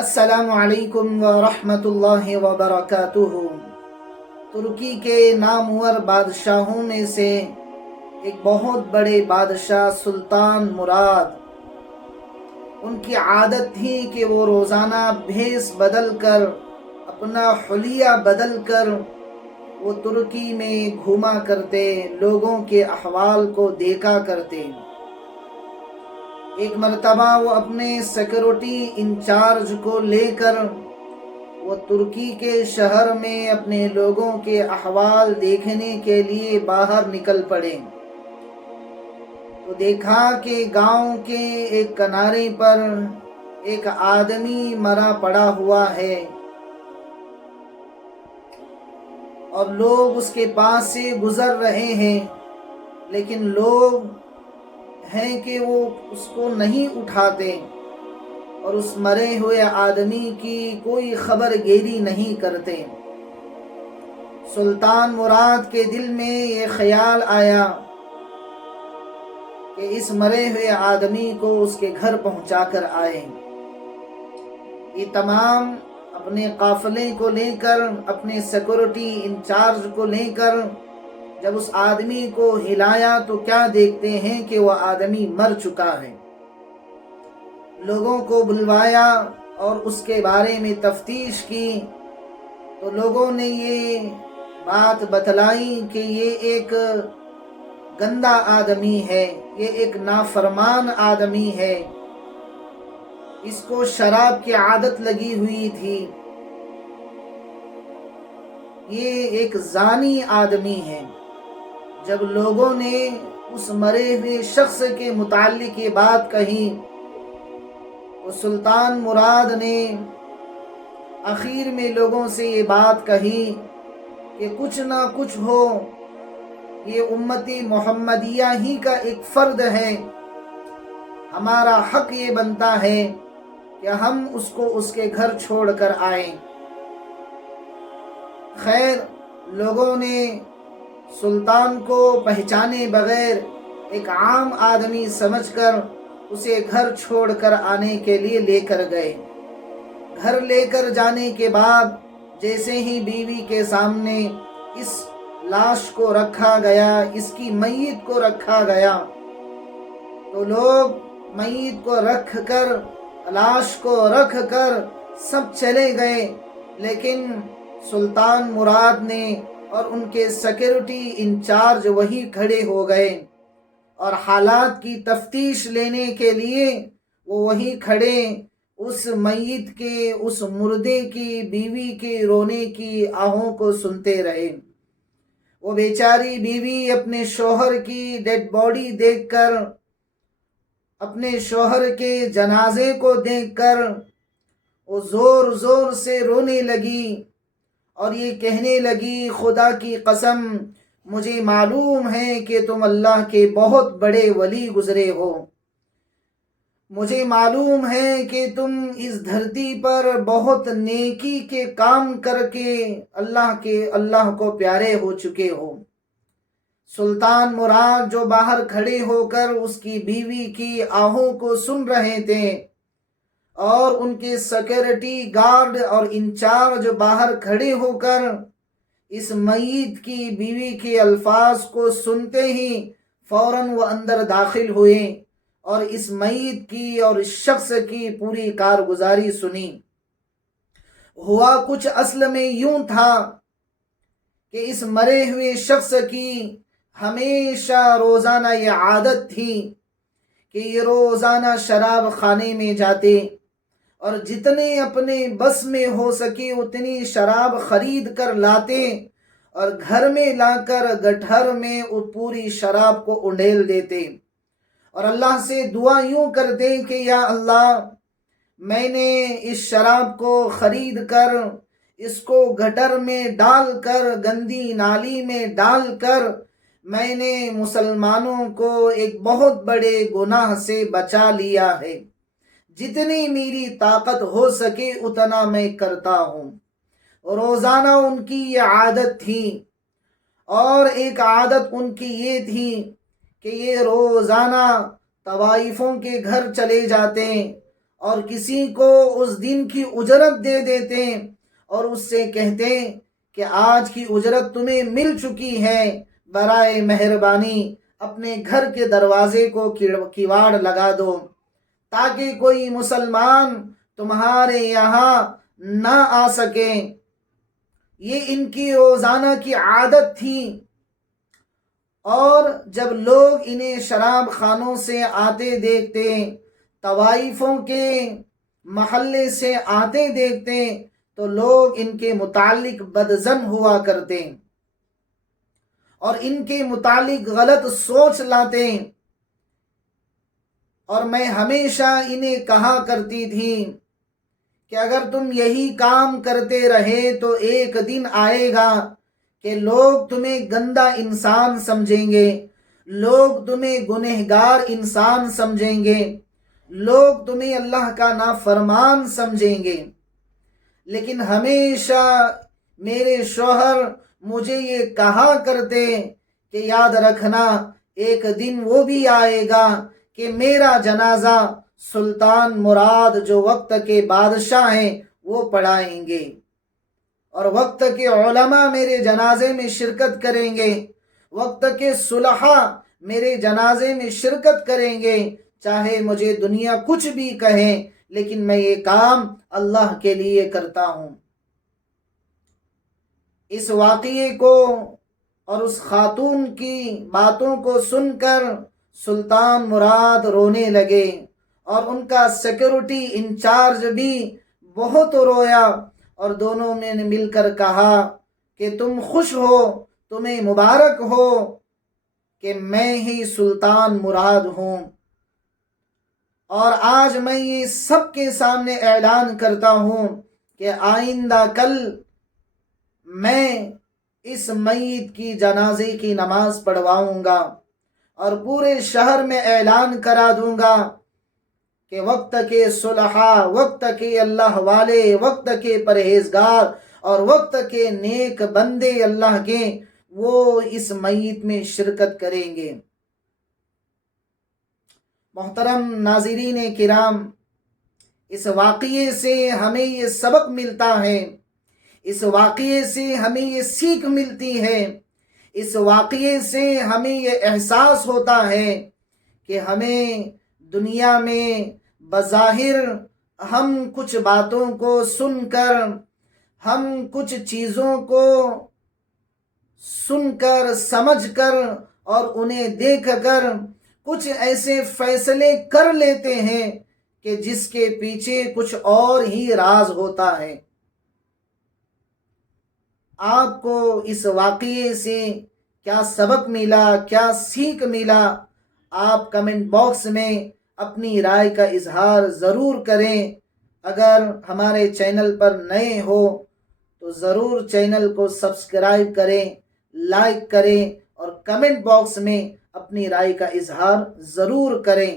السلام علیکم ورحمۃ اللہ وبرکاتہ۔ ترکی کے نامور بادشاہوں میں سے ایک بہت بڑے بادشاہ سلطان مراد، ان کی عادت تھی کہ وہ روزانہ بھیس بدل کر، اپنا حلیہ بدل کر وہ ترکی میں گھوما کرتے، لوگوں کے احوال کو دیکھا کرتے۔ ایک مرتبہ وہ اپنے سیکورٹی انچارج کو لے کر وہ ترکی کے شہر میں اپنے لوگوں کے احوال دیکھنے کے لیے باہر نکل پڑے تو دیکھا کہ گاؤں کے ایک کنارے پر ایک آدمی مرا پڑا ہوا ہے اور لوگ اس کے پاس سے گزر رہے ہیں، لیکن لوگ ہیں کہ وہ اس کو نہیں اٹھاتے اور اس مرے ہوئے آدمی کی کوئی خبر گیری نہیں کرتے۔ سلطان مراد کے دل میں یہ خیال آیا کہ اس مرے ہوئے آدمی کو اس کے گھر پہنچا کر آئے۔ یہ تمام اپنے قافلے کو لے کر، اپنے سیکورٹی انچارج کو لے کر جب اس آدمی کو ہلایا تو کیا دیکھتے ہیں کہ وہ آدمی مر چکا ہے۔ لوگوں کو بلوایا اور اس کے بارے میں تفتیش کی تو لوگوں نے یہ بات بتلائی کہ یہ ایک گندا آدمی ہے، یہ ایک نافرمان آدمی ہے، اس کو شراب کی عادت لگی ہوئی تھی، یہ ایک زانی آدمی ہے۔ جب لوگوں نے اس مرے ہوئے شخص کے متعلق یہ بات کہی تو سلطان مراد نے آخر میں لوگوں سے یہ بات کہی کہ کچھ نہ کچھ ہو، یہ امتی محمدیہ ہی کا ایک فرد ہے، ہمارا حق یہ بنتا ہے کہ ہم اس کو اس کے گھر چھوڑ کر آئیں۔ خیر، لوگوں نے سلطان کو پہچانے بغیر ایک عام آدمی سمجھ کر اسے گھر چھوڑ کر آنے کے لیے لے کر گئے۔ گھر لے کر جانے کے بعد جیسے ہی بیوی کے سامنے اس لاش کو رکھا گیا، اس کی میت کو رکھا گیا تو لوگ میت کو رکھ کر، لاش کو رکھ کر سب چلے گئے، لیکن سلطان مراد نے اور ان کے سیکورٹی انچارج وہی کھڑے ہو گئے اور حالات کی تفتیش لینے کے لیے وہ وہی کھڑے اس میت کے، اس مردے کی بیوی کے رونے کی آہوں کو سنتے رہے۔ وہ بیچاری بیوی اپنے شوہر کی ڈیڈ باڈی دیکھ کر، اپنے شوہر کے جنازے کو دیکھ کر وہ زور زور سے رونے لگی اور یہ کہنے لگی، خدا کی قسم مجھے معلوم ہے کہ تم اللہ کے بہت بڑے ولی گزرے ہو، مجھے معلوم ہے کہ تم اس دھرتی پر بہت نیکی کے کام کر کے اللہ کو پیارے ہو چکے ہو۔ سلطان مراد جو باہر کھڑے ہو کر اس کی بیوی کی آہوں کو سن رہے تھے اور ان کے سیکورٹی گارڈ اور انچارج باہر کھڑے ہو کر اس میت کی بیوی کے الفاظ کو سنتے ہی فوراً وہ اندر داخل ہوئے اور اس میت کی اور اس شخص کی پوری کارگزاری سنی۔ ہوا کچھ اصل میں یوں تھا کہ اس مرے ہوئے شخص کی ہمیشہ روزانہ یہ عادت تھی کہ یہ روزانہ شراب خانے میں جاتے اور جتنے اپنے بس میں ہو سکے اتنی شراب خرید کر لاتے اور گھر میں لا کر گٹھر میں وہ پوری شراب کو انڈیل دیتے اور اللہ سے دعا یوں کرتے کہ یا اللہ، میں نے اس شراب کو خرید کر، اس کو گٹر میں ڈال کر، گندی نالی میں ڈال کر میں نے مسلمانوں کو ایک بہت بڑے گناہ سے بچا لیا ہے، جتنی میری طاقت ہو سکے اتنا میں کرتا ہوں۔ روزانہ ان کی یہ عادت تھی، اور ایک عادت ان کی یہ تھی کہ یہ روزانہ طوائفوں کے گھر چلے جاتے اور کسی کو اس دن کی اجرت دے دیتے اور اس سے کہتے کہ آج کی اجرت تمہیں مل چکی ہے، برائے مہربانی اپنے گھر کے دروازے کو کیواڑ لگا دو تاکہ کوئی مسلمان تمہارے یہاں نہ آ سکے۔ یہ ان کی روزانہ کی عادت تھی، اور جب لوگ انہیں شراب خانوں سے آتے دیکھتے، طوائفوں کے محلے سے آتے دیکھتے، تو لوگ ان کے متعلق بدظن ہوا کرتے اور ان کے متعلق غلط سوچ لاتے۔ اور میں ہمیشہ انہیں کہا کرتی تھی کہ اگر تم یہی کام کرتے رہے تو ایک دن آئے گا کہ لوگ تمہیں گندا انسان سمجھیں گے، لوگ تمہیں گنہگار انسان سمجھیں گے، لوگ تمہیں اللہ کا نافرمان سمجھیں گے۔ لیکن ہمیشہ میرے شوہر مجھے یہ کہا کرتے کہ یاد رکھنا ایک دن وہ بھی آئے گا کہ میرا جنازہ سلطان مراد جو وقت کے بادشاہ ہیں وہ پڑھائیں گے، اور وقت کے علماء میرے جنازے میں شرکت کریں گے، وقت کے صلحاء میرے جنازے میں شرکت کریں گے، چاہے مجھے دنیا کچھ بھی کہے، لیکن میں یہ کام اللہ کے لیے کرتا ہوں۔ اس واقعے کو اور اس خاتون کی باتوں کو سن کر سلطان مراد رونے لگے، اور ان کا سیکورٹی انچارج بھی بہت رویا، اور دونوں نے مل کر کہا کہ تم خوش ہو، تمہیں مبارک ہو کہ میں ہی سلطان مراد ہوں، اور آج میں یہ سب کے سامنے اعلان کرتا ہوں کہ آئندہ کل میں اس میت کی جنازے کی نماز پڑھواؤں گا، اور پورے شہر میں اعلان کرا دوں گا کہ وقت کے صلحاء، وقت کے اللہ والے، وقت کے پرہیزگار اور وقت کے نیک بندے اللہ کے، وہ اس میت میں شرکت کریں گے۔ محترم ناظرین کرام، اس واقعے سے ہمیں یہ سبق ملتا ہے، اس واقعے سے ہمیں یہ سیکھ ملتی ہے، اس واقعے سے ہمیں یہ احساس ہوتا ہے کہ ہمیں دنیا میں بظاہر ہم کچھ باتوں کو سن کر، ہم کچھ چیزوں کو سن کر، سمجھ کر اور انہیں دیکھ کر کچھ ایسے فیصلے کر لیتے ہیں کہ جس کے پیچھے کچھ اور ہی راز ہوتا ہے۔ آپ کو اس واقعے سے کیا سبق ملا، کیا سیکھ ملا؟ آپ کمنٹ باکس میں اپنی رائے کا اظہار ضرور کریں۔ اگر ہمارے چینل پر نئے ہو تو ضرور چینل کو سبسکرائب کریں، لائک کریں اور کمنٹ باکس میں اپنی رائے کا اظہار ضرور کریں۔